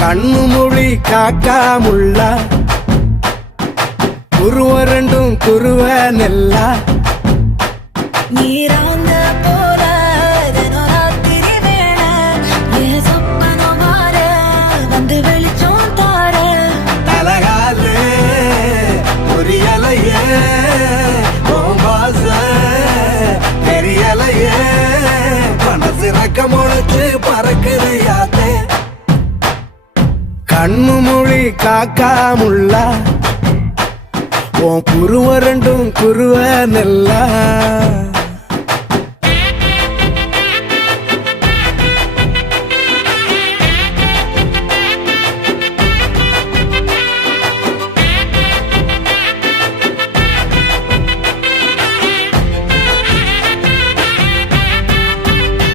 கண்ணு மொழி காக்கா முள்ளா குருவ ரெண்டும் குருவ நெல்லா நீராந்த போல ராத்திரி வேள என் சொப்பனம் மாற வந்து வெளிச்சம் தார அழகாலே புரியலையே பாச தெரியலையே மனசு ரக்க முளைச்சு பறக்குதையாத்தே கண்ணு மொழி காக்கா முள்ளா உன் குருவ ரெண்டும் குருவ நெல்லா